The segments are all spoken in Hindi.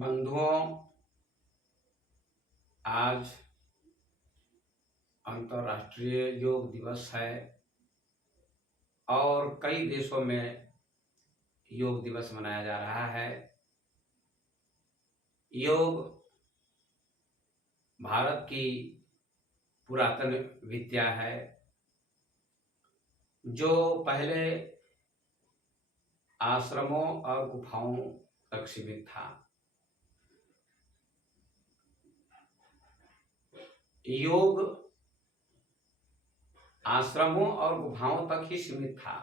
बंधुओं, आज अंतर्राष्ट्रीय योग दिवस है और कई देशों में योग दिवस मनाया जा रहा है। योग भारत की पुरातन विद्या है, जो पहले आश्रमों और गुफाओं तक सीमित था। योग आश्रमों और गुफाओं तक ही सीमित था,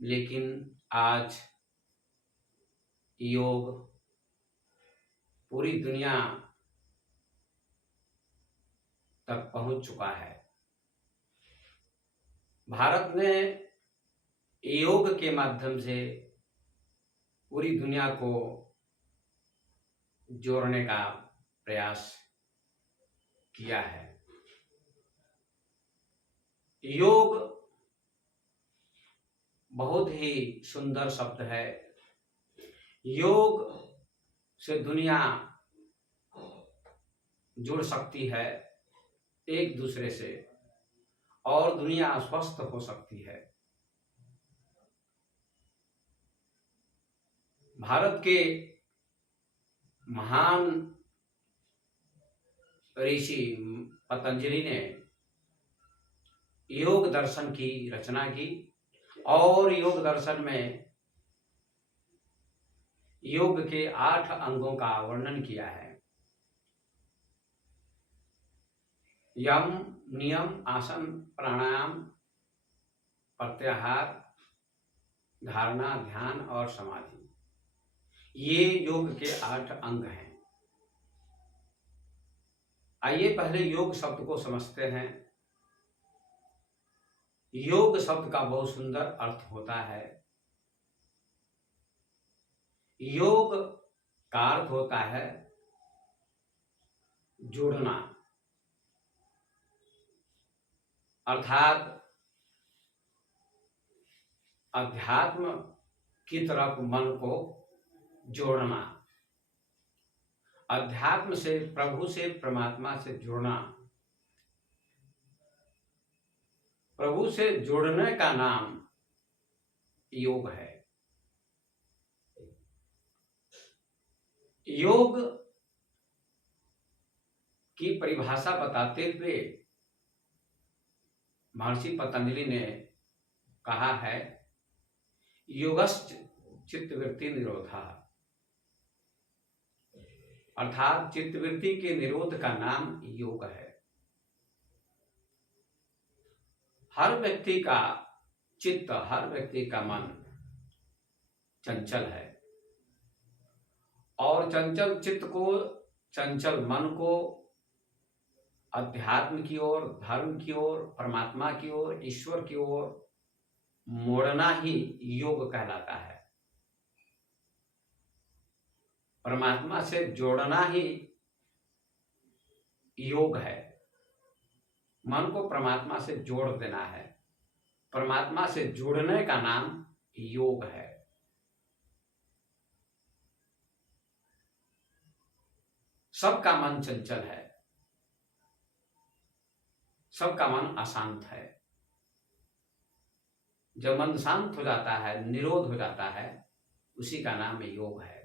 लेकिन आज योग पूरी दुनिया तक पहुंच चुका है। भारत ने योग के माध्यम से पूरी दुनिया को जोड़ने का प्रयास किया है। योग बहुत ही सुंदर शब्द है। योग से दुनिया जुड़ सकती है एक दूसरे से और दुनिया स्वस्थ हो सकती है। भारत के महान ऋषि पतंजलि ने योग दर्शन की रचना की और योग दर्शन में योग के 8 अंगों का वर्णन किया है। यम, नियम, आसन, प्राणायाम, प्रत्याहार, धारणा, ध्यान और समाधि, ये योग के 8 अंग हैं। आइए पहले योग शब्द को समझते हैं। योग शब्द का बहुत सुंदर अर्थ होता है। योग का अर्थ होता है जोड़ना, अर्थात अध्यात्म की तरफ मन को जोड़ना, अध्यात्म से, प्रभु से, परमात्मा से जुड़ना। प्रभु से जुड़ने का नाम योग है। योग की परिभाषा बताते हुए महर्षि पतंजलि ने कहा है, योगश्च चित्तवृत्ति निरोधा, अर्थात चित्तवृत्ति के निरोध का नाम योग है। हर व्यक्ति का चित्त, हर व्यक्ति का मन चंचल है और चंचल चित्त को, चंचल मन को अध्यात्म की ओर, धर्म की ओर, परमात्मा की ओर, ईश्वर की ओर मोड़ना ही योग कहलाता है। परमात्मा से जोड़ना ही योग है। मन को परमात्मा से जोड़ देना है। परमात्मा से जुड़ने का नाम योग है। सबका मन चंचल है, सबका मन अशांत है। जब मन शांत हो जाता है, निरोध हो जाता है, उसी का नाम योग है।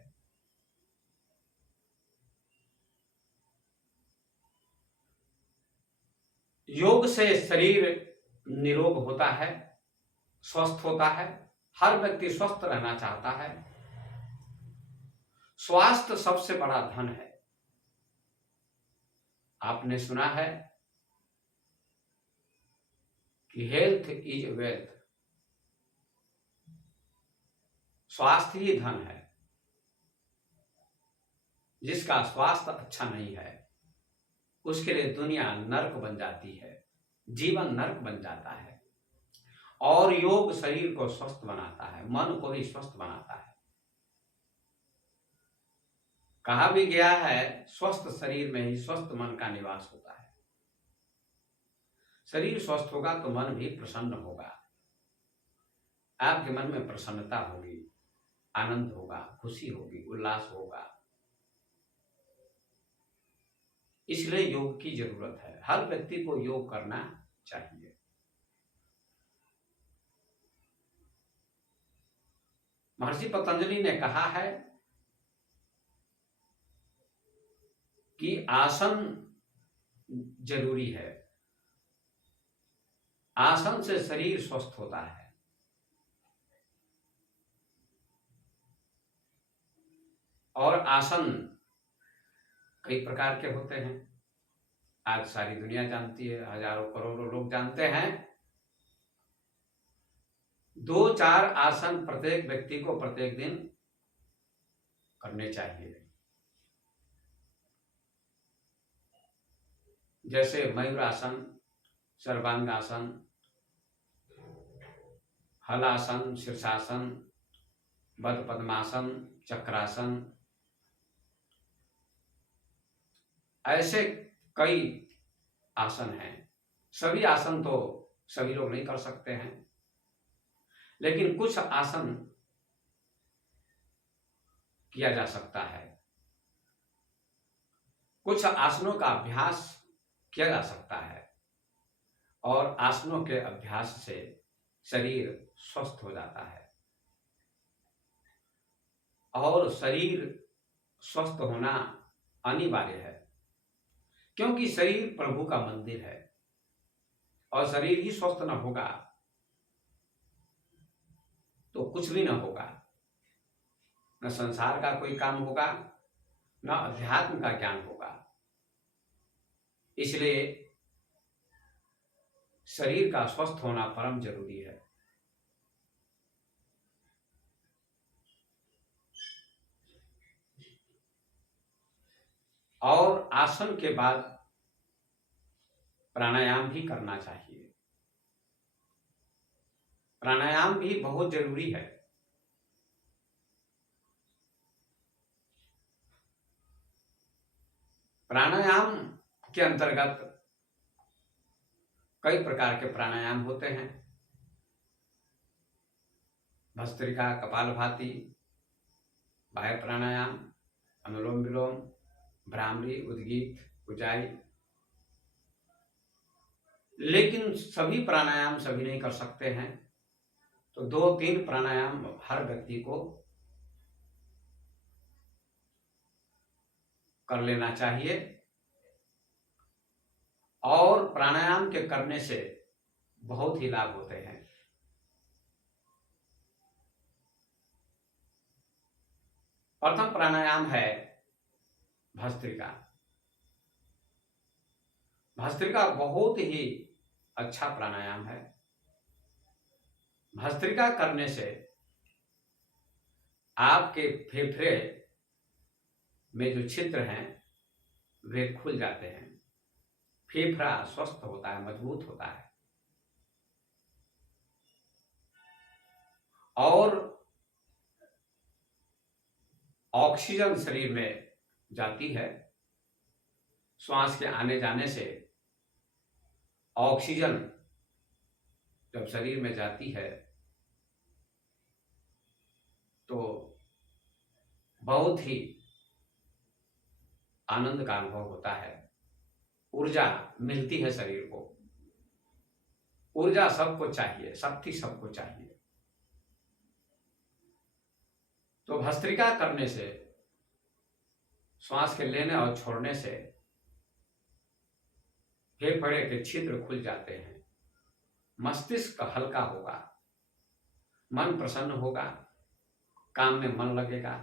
योग से शरीर निरोग होता है, स्वस्थ होता है। हर व्यक्ति स्वस्थ रहना चाहता है। स्वास्थ्य सबसे बड़ा धन है। आपने सुना है कि हेल्थ इज वेल्थ, स्वास्थ्य ही धन है। जिसका स्वास्थ्य अच्छा नहीं है, उसके लिए दुनिया नर्क बन जाती है, जीवन नर्क बन जाता है। और योग शरीर को स्वस्थ बनाता है, मन को भी स्वस्थ बनाता है। कहा भी गया है, स्वस्थ शरीर में ही स्वस्थ मन का निवास होता है। शरीर स्वस्थ होगा तो मन भी प्रसन्न होगा, आपके मन में प्रसन्नता होगी। आनंद होगा, खुशी होगी, उल्लास होगा। इसलिए योग की जरूरत है, हर व्यक्ति को योग करना चाहिए। महर्षि पतंजलि ने कहा है कि आसन जरूरी है, आसन से शरीर स्वस्थ होता है। और आसन कई प्रकार के होते हैं, आज सारी दुनिया जानती है, हजारों करोड़ों लोग जानते हैं। 2-4 आसन प्रत्येक व्यक्ति को प्रत्येक दिन करने चाहिए। जैसे मयूरासन, सर्वांगासन, हलासन, शीर्षासन, बद्ध पद्मासन, चक्रासन, ऐसे कई आसन हैं। सभी आसन तो सभी लोग नहीं कर सकते हैं, लेकिन कुछ आसन किया जा सकता है, कुछ आसनों का अभ्यास किया जा सकता है, और आसनों के अभ्यास से शरीर स्वस्थ हो जाता है। और शरीर स्वस्थ होना अनिवार्य है, क्योंकि शरीर प्रभु का मंदिर है, और शरीर ही स्वस्थ न होगा तो कुछ भी न होगा, न संसार का कोई काम होगा, न अध्यात्म का ज्ञान होगा। इसलिए शरीर का स्वस्थ होना परम जरूरी है। और आसन के बाद प्राणायाम भी करना चाहिए। प्राणायाम भी बहुत जरूरी है। प्राणायाम के अंतर्गत कई प्रकार के प्राणायाम होते हैं। भस्त्रिका, कपालभाति, बाह्य प्राणायाम, अनुलोम विलोम, भ्रामरी, उद्गीत, उज्जाई। लेकिन सभी प्राणायाम सभी नहीं कर सकते हैं, तो 2-3 प्राणायाम हर व्यक्ति को कर लेना चाहिए। और प्राणायाम के करने से बहुत ही लाभ होते हैं। प्रथम प्राणायाम है भस्त्रिका। भस्त्रिका बहुत ही अच्छा प्राणायाम है। भस्त्रिका करने से आपके फेफड़े में जो छिद्र हैं वे खुल जाते हैं, फेफड़ा स्वस्थ होता है, मजबूत होता है, और ऑक्सीजन शरीर में जाती है। श्वास के आने जाने से ऑक्सीजन जब शरीर में जाती है तो बहुत ही आनंद का अनुभव होता है, ऊर्जा मिलती है शरीर को। ऊर्जा सबको चाहिए, शक्ति सबको चाहिए। तो भस्त्रिका करने से, श्वास के लेने और छोड़ने से फेफड़े के छिद्र खुल जाते हैं, मस्तिष्क हल्का होगा, मन प्रसन्न होगा, काम में मन लगेगा,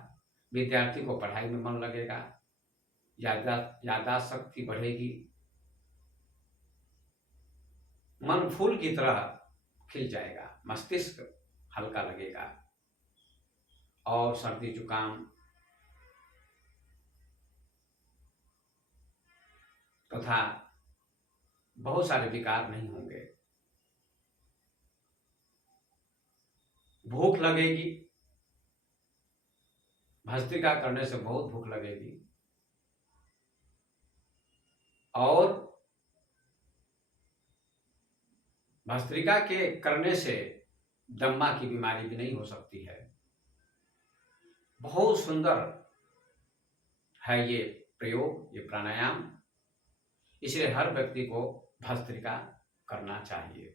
विद्यार्थी को पढ़ाई में मन लगेगा, याददाश्त शक्ति बढ़ेगी, मन फूल की तरह खिल जाएगा, मस्तिष्क हल्का लगेगा, और सर्दी जुकाम तथा बहुत सारे विकार नहीं होंगे। भूख लगेगी, भस्त्रिका करने से बहुत भूख लगेगी, और भस्त्रिका के करने से दम्मा की बीमारी भी नहीं हो सकती है। बहुत सुंदर है ये प्रयोग, ये प्राणायाम। इसलिए हर व्यक्ति को भस्त्रिका करना चाहिए।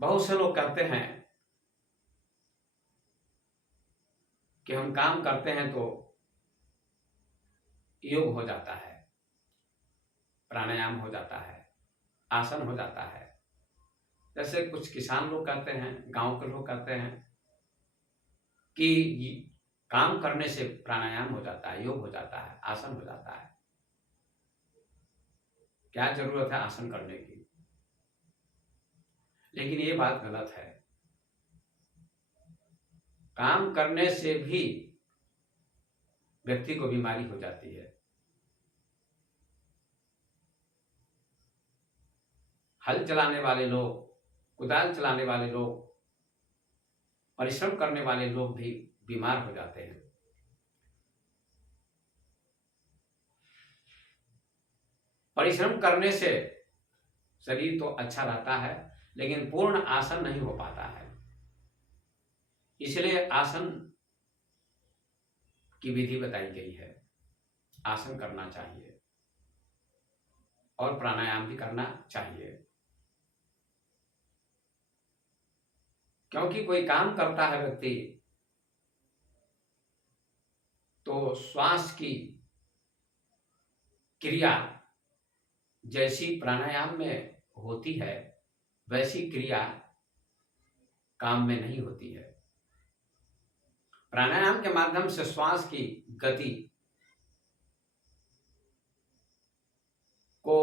बहुत से लोग कहते हैं कि हम काम करते हैं तो योग हो जाता है, प्राणायाम हो जाता है, आसन हो जाता है। जैसे कुछ किसान लोग कहते हैं, गांव के लोग कहते हैं कि काम करने से प्राणायाम हो जाता है, योग हो जाता है, आसन हो जाता है। क्या जरूरत है आसन करने की? लेकिन ये बात गलत है। काम करने से भी व्यक्ति को बीमारी हो जाती है। हल चलाने वाले लोग, कुदाल चलाने वाले लोग, परिश्रम करने वाले लोग भी बीमार हो जाते हैं। परिश्रम करने से शरीर तो अच्छा रहता है, लेकिन पूर्ण आसन नहीं हो पाता है। इसलिए आसन की विधि बताई गई है। आसन करना चाहिए और प्राणायाम भी करना चाहिए। क्योंकि कोई काम करता है व्यक्ति तो श्वास की क्रिया जैसी प्राणायाम में होती है, वैसी क्रिया काम में नहीं होती है। प्राणायाम के माध्यम से श्वास की गति को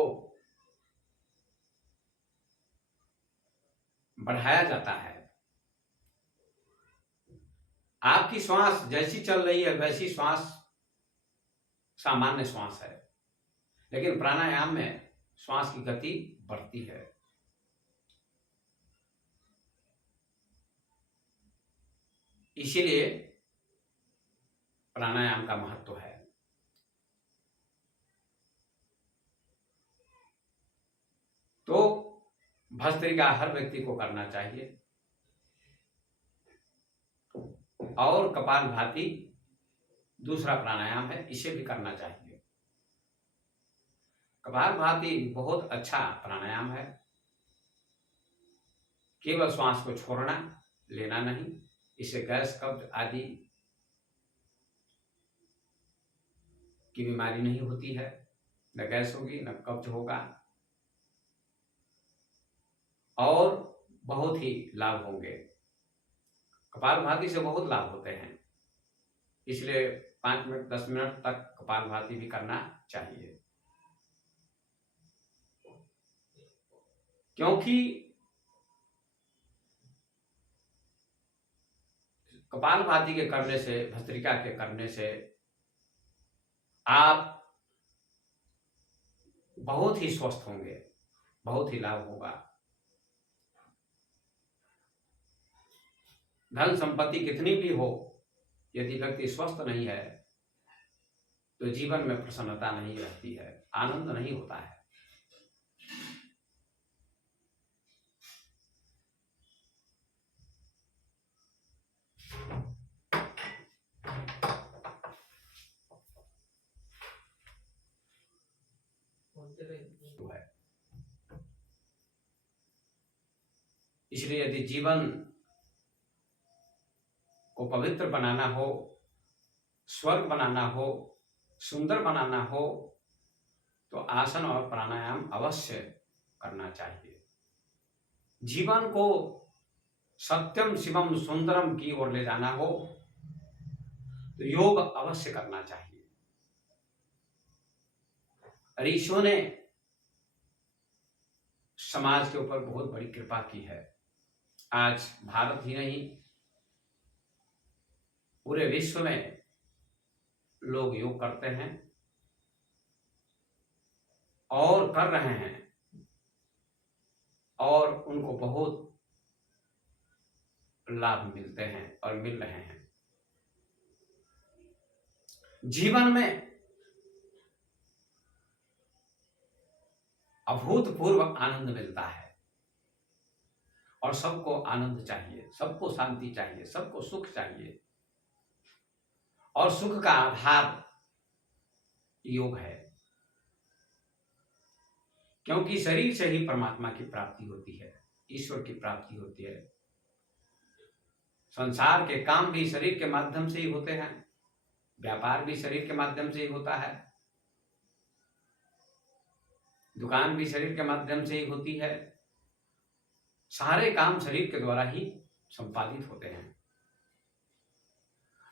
बढ़ाया जाता है। आपकी श्वास जैसी चल रही है वैसी श्वास सामान्य श्वास है, लेकिन प्राणायाम में श्वास की गति बढ़ती है। इसीलिए प्राणायाम का महत्व है। तो भस्त्रिका हर व्यक्ति को करना चाहिए। और कपालभाति दूसरा प्राणायाम है, इसे भी करना चाहिए। कपालभाति बहुत अच्छा प्राणायाम है। केवल श्वास को छोड़ना, लेना नहीं। इससे गैस, कब्ज आदि की बीमारी नहीं होती है। न गैस होगी, न कब्ज होगा, और बहुत ही लाभ होंगे। कपालभाति से बहुत लाभ होते हैं। इसलिए 5 मिनट 10 मिनट तक कपालभाति भी करना चाहिए। क्योंकि कपालभाति के करने से, भस्त्रिका के करने से आप बहुत ही स्वस्थ होंगे, बहुत ही लाभ होगा। धन संपत्ति कितनी भी हो, यदि व्यक्ति स्वस्थ नहीं है तो जीवन में प्रसन्नता नहीं रहती है, आनंद नहीं होता है। इसलिए यदि जीवन को पवित्र बनाना हो, स्वर्ग बनाना हो, सुंदर बनाना हो, तो आसन और प्राणायाम अवश्य करना चाहिए। जीवन को सत्यम शिवम सुंदरम की ओर ले जाना हो तो योग अवश्य करना चाहिए। ऋषियों ने समाज के ऊपर बहुत बड़ी कृपा की है। आज भारत ही नहीं, पूरे विश्व में लोग योग करते हैं और कर रहे हैं, और उनको बहुत लाभ मिलते हैं और मिल रहे हैं। जीवन में अभूतपूर्व आनंद मिलता है और सबको आनंद चाहिए, सबको शांति चाहिए, सबको सुख चाहिए। और सुख का आधार योग है, क्योंकि शरीर से ही परमात्मा की प्राप्ति होती है, ईश्वर की प्राप्ति होती है। संसार के काम भी शरीर के माध्यम से ही होते हैं, व्यापार भी शरीर के माध्यम से ही होता है, दुकान भी शरीर के माध्यम से ही होती है। सारे काम शरीर के द्वारा ही संपादित होते हैं।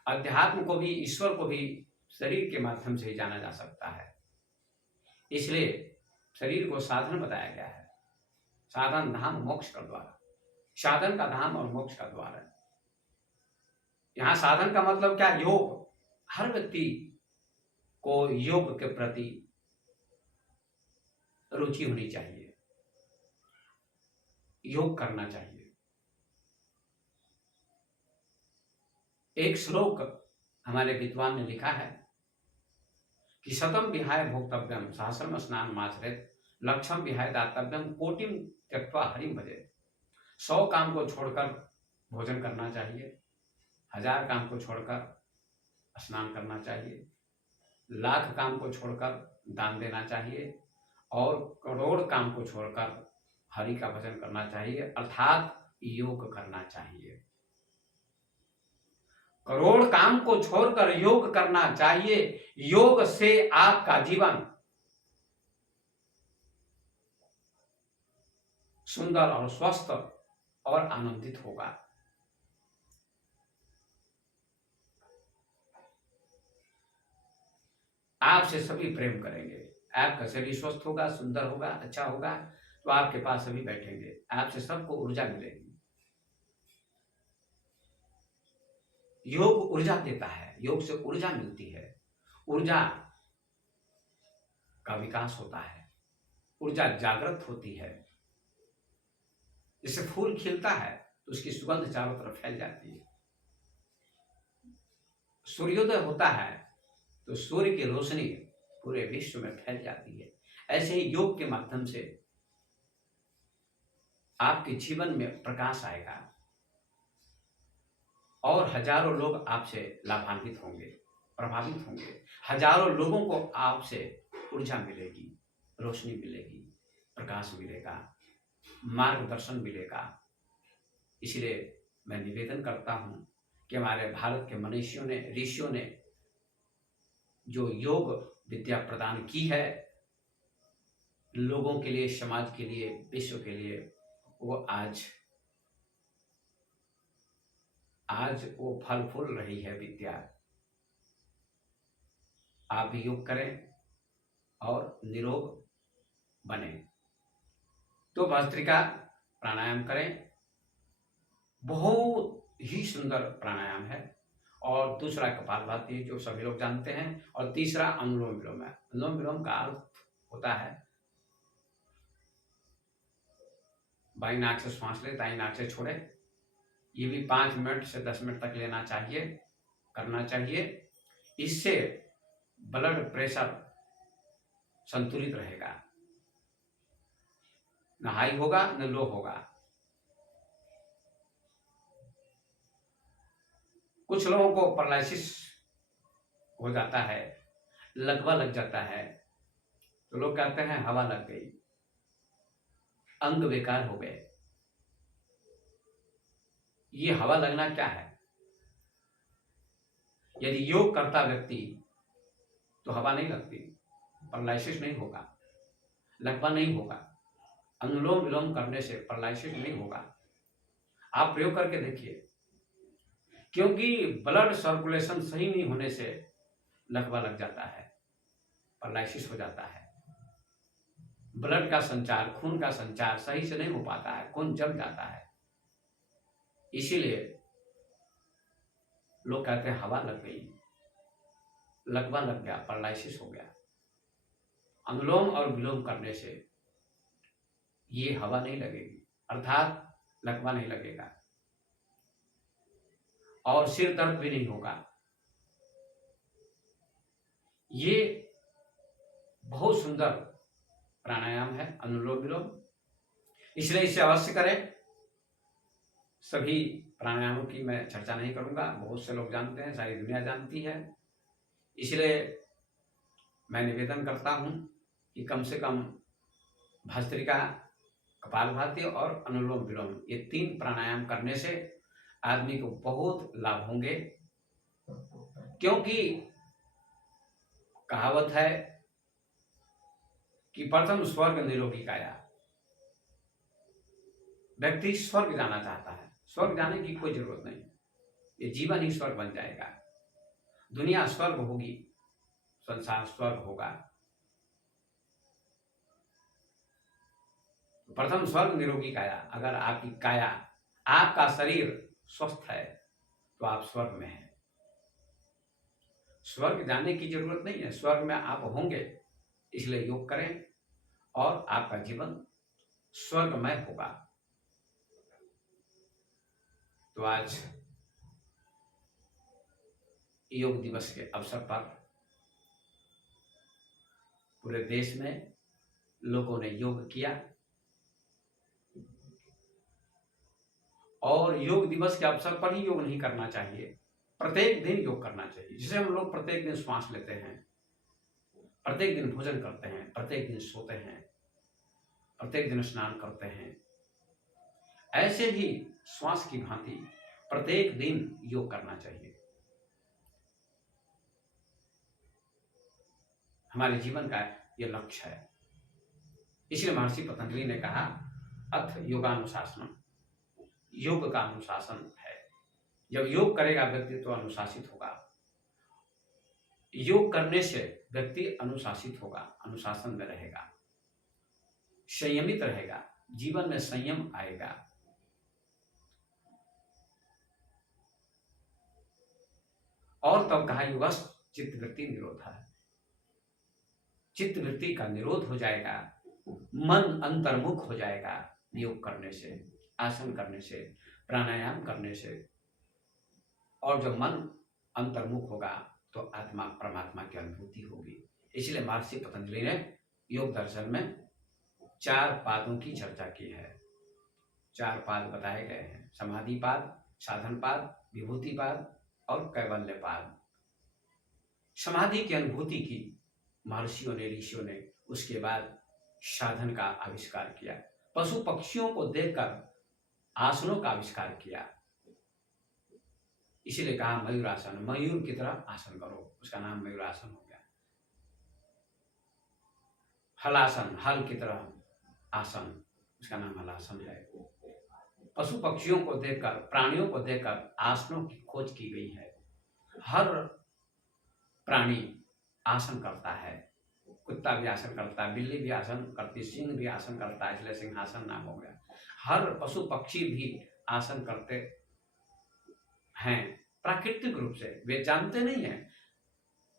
अध्यात्म को भी, ईश्वर को भी शरीर के माध्यम से ही जाना जा सकता है। इसलिए शरीर को साधन बताया गया है। साधन धाम मोक्ष का द्वार, साधन का धाम और मोक्ष का द्वार है। यहां साधन का मतलब क्या? योग। हर व्यक्ति को योग के प्रति रुचि होनी चाहिए, योग करना चाहिए। एक श्लोक हमारे विद्वान ने लिखा है कि शतम विहाय भोक्तव्यम सहस्रम स्नान माचरेत लक्षम विहाय दातव्यम कोटिम त्यक्त्वा हरिम भजे। 100 काम को छोड़कर भोजन करना चाहिए, 1000 काम को छोड़कर स्नान करना चाहिए, 1,00,000 काम को छोड़कर दान देना चाहिए और करोड़ काम को छोड़कर हरि का भजन करना चाहिए, अर्थात योग करना चाहिए। करोड़ काम को छोड़कर योग करना चाहिए। योग से आपका जीवन सुंदर और स्वस्थ और आनंदित होगा। आपसे सभी प्रेम करेंगे, आपका शरीर स्वस्थ होगा, सुंदर होगा, अच्छा होगा, तो आपके पास सभी बैठेंगे, आपसे सबको ऊर्जा मिलेगी। योग ऊर्जा देता है, योग से ऊर्जा मिलती है, ऊर्जा का विकास होता है, ऊर्जा जागृत होती है। जैसे फूल खिलता है तो उसकी सुगंध चारों तरफ फैल जाती है। सूर्योदय होता है तो सूर्य की रोशनी पूरे विश्व में फैल जाती है। ऐसे ही योग के माध्यम से आपके जीवन में प्रकाश आएगा और हजारों लोग आपसे लाभान्वित होंगे, प्रभावित होंगे। हजारों लोगों को आपसे ऊर्जा मिलेगी, रोशनी मिलेगी, प्रकाश मिलेगा, मार्गदर्शन मिलेगा। इसलिए मैं निवेदन करता हूं कि हमारे भारत के मनीषियों ने, ऋषियों ने जो योग विद्या प्रदान की है लोगों के लिए, समाज के लिए, विश्व के लिए, वो आज वो फल फूल रही है विद्या। आप भी योग करें और निरोग बने। तो भस्त्रिका प्राणायाम करें, बहुत ही सुंदर प्राणायाम है। और दूसरा कपालभाति जो सभी लोग जानते हैं, और तीसरा अनुलोम विलोम है। अनुलोम विलोम का अर्थ होता है बाई नाक से श्वास ले, दाई नाक से छोड़े। ये भी 5 मिनट से 10 मिनट तक लेना चाहिए, करना चाहिए। इससे ब्लड प्रेशर संतुलित रहेगा, न हाई होगा न लो होगा। कुछ लोगों को पैरालिसिस हो जाता है, लकवा लग जाता है, तो लोग कहते हैं हवा लग गई, अंग बेकार हो गए। ये हवा लगना क्या है? यदि योग करता व्यक्ति तो हवा नहीं लगती, पैरालिसिस नहीं होगा, लकवा नहीं होगा। अनुलोम विलोम करने से पैरालिसिस नहीं होगा। आप प्रयोग करके देखिए, क्योंकि ब्लड सर्कुलेशन सही नहीं होने से लकवा लग जाता है, पैरालिसिस हो जाता है। ब्लड का संचार, खून का संचार सही से नहीं हो पाता है, खून जम जाता है। इसीलिए लोग कहते हैं हवा लग गई, लकवा लग गया, पैरालिसिस हो गया। अनुलोम और विलोम करने से ये हवा नहीं लगेगी, अर्थात लकवा नहीं लगेगा और सिर दर्द भी नहीं होगा। ये बहुत सुंदर प्राणायाम है अनुलोम विलोम, इसलिए इसे अवश्य करें। सभी प्राणायामों की मैं चर्चा नहीं करूंगा, बहुत से लोग जानते हैं, सारी दुनिया जानती है। इसलिए मैं निवेदन करता हूं कि कम से कम भस्त्रिका, कपालभाति और अनुलोम विलोम, ये 3 प्राणायाम करने से आदमी को बहुत लाभ होंगे। क्योंकि कहावत है कि प्रथम स्वर्ग निरोगी काया। व्यक्ति स्वर्ग जाना चाहता है, स्वर्ग जाने की कोई जरूरत नहीं, ये जीवन ही स्वर्ग बन जाएगा। दुनिया स्वर्ग होगी, संसार स्वर्ग होगा। प्रथम स्वर्ग निरोगी काया। अगर आपकी काया, आपका शरीर स्वस्थ है तो आप स्वर्ग में हैं। स्वर्ग जाने की जरूरत नहीं है, स्वर्ग में आप होंगे, इसलिए योग करें और आपका जीवन स्वर्गमय होगा। तो आज योग दिवस के अवसर पर पूरे देश में लोगों ने योग किया और योग दिवस के अवसर पर ही योग नहीं करना चाहिए, प्रत्येक दिन योग करना चाहिए। जिसे हम लोग प्रत्येक दिन श्वास लेते हैं, प्रत्येक दिन भोजन करते हैं, प्रत्येक दिन सोते हैं, प्रत्येक दिन स्नान करते हैं, ऐसे ही श्वास की भांति प्रत्येक दिन योग करना चाहिए। हमारे जीवन का यह लक्ष्य है। इसलिए महर्षि पतंजलि ने कहा, अथ योगानुशासनम, योग का अनुशासन है। जब योग करेगा व्यक्ति तो अनुशासित होगा। योग करने से व्यक्ति अनुशासित होगा, अनुशासन में रहेगा, संयमित रहेगा, जीवन में संयम आएगा। और तब कहा योगस् चित्त वृत्ति निरोधा है। चित्त वृत्ति का निरोध हो जाएगा, मन अंतर्मुख हो जाएगा योग करने से, आसन करने से, प्राणायाम करने से। और जब मन अंतर्मुख होगा तो आत्मा परमात्मा की अनुभूति होगी। इसलिए महर्षि पतंजलि ने योग दर्शन में 4 पादों की चर्चा की है। 4 पाद बताए गए हैं, समाधि पाद, साधन पाद, विभूति पाद और कैवल्य पाद। समाधि की अनुभूति की महर्षियों ने, ऋषियों ने, उसके बाद साधन का आविष्कार किया। पशु पक्षियों को देखकर आसनों का आविष्कार किया। इसीलिए कहा मयूरासन, मयूर की तरह आसन करो, उसका नाम मयूरासन हो गया। हलासन, हल की तरह आसन, उसका नाम हलासन है। पशु पक्षियों को देखकर, प्राणियों को देखकर आसनों की खोज की गई है। हर प्राणी आसन करता है, कुत्ता भी आसन करता है, बिल्ली भी आसन करती, सिंह भी आसन करता है, इसलिए सिंहासन नाम हो गया। हर पशु पक्षी भी आसन करते हैं प्राकृतिक रूप से, वे जानते नहीं हैं।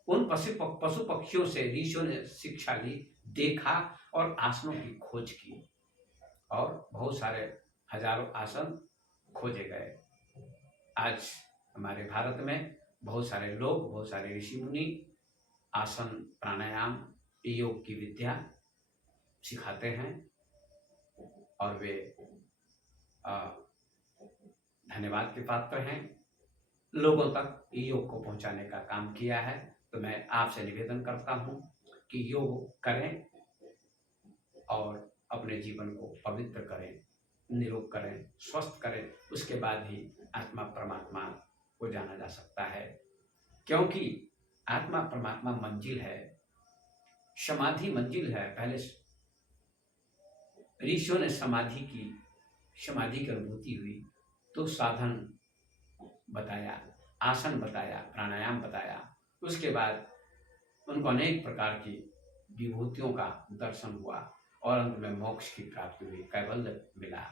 उन पशु पक्षियों से ऋषियों ने शिक्षा ली, देखा और आसनों की खोज की और बहुत सारे हजारों आसन खोजे गए। आज हमारे भारत में बहुत सारे लोग, बहुत सारे ऋषि मुनि आसन, प्राणायाम, योग की विद्या सिखाते हैं और वे धन्यवाद के पात्र हैं। लोगों तक योग को पहुंचाने का काम किया है। तो मैं आपसे निवेदन करता हूं कि योग करें और अपने जीवन को पवित्र करें, निरोग करें, स्वस्थ करें। उसके बाद ही आत्मा परमात्मा को जाना जा सकता है। क्योंकि आत्मा परमात्मा मंजिल है, समाधि मंजिल है। पहले ऋषियों ने समाधि की अनुभूति हुई तो साधन बताया, आसन बताया, प्राणायाम बताया। उसके बाद उनको अनेक प्रकार की विभूतियों का दर्शन हुआ और अंत में मोक्ष की प्राप्ति हुई, कैवल्य मिला।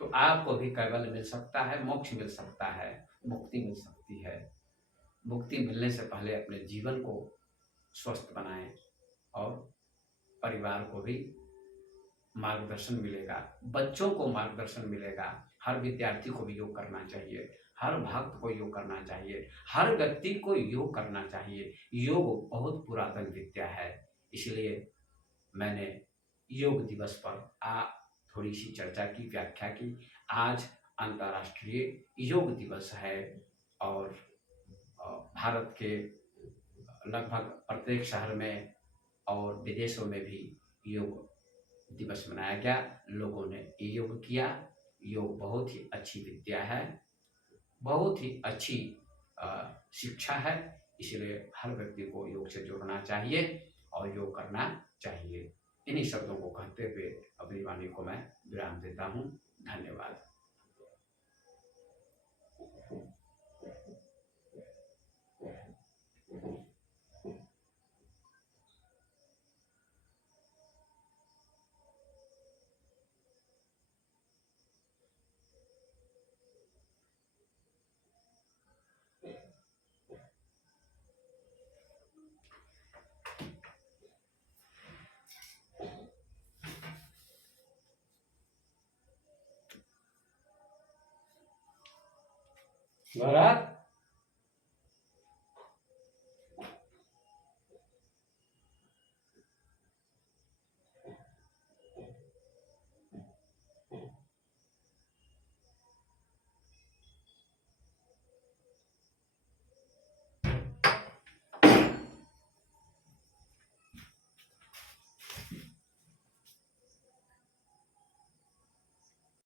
तो आपको भी कैवल्य मिल सकता है, मोक्ष मिल सकता है, मुक्ति मिल सकती है। मुक्ति मिलने से पहले अपने जीवन को स्वस्थ बनाएं और परिवार को भी मार्गदर्शन मिलेगा, बच्चों को मार्गदर्शन मिलेगा। हर विद्यार्थी को भी योग करना चाहिए, हर भक्त को योग करना चाहिए, हर व्यक्ति को योग करना चाहिए। योग बहुत पुरातन विद्या है। इसलिए मैंने योग दिवस पर थोड़ी सी चर्चा की, व्याख्या की। आज अंतर्राष्ट्रीय योग दिवस है। और भारत के लगभग प्रत्येक शहर में और विदेशों में भी योग दिवस मनाया गया। लोगों ने योग किया। योग बहुत ही अच्छी विद्या है, बहुत ही अच्छी शिक्षा है। इसलिए हर व्यक्ति को योग से जुड़ना चाहिए और योग करना चाहिए। इन्हीं शब्दों को कहते हुए अपनी वाणी को मैं विराम देता हूँ। धन्यवाद। भरत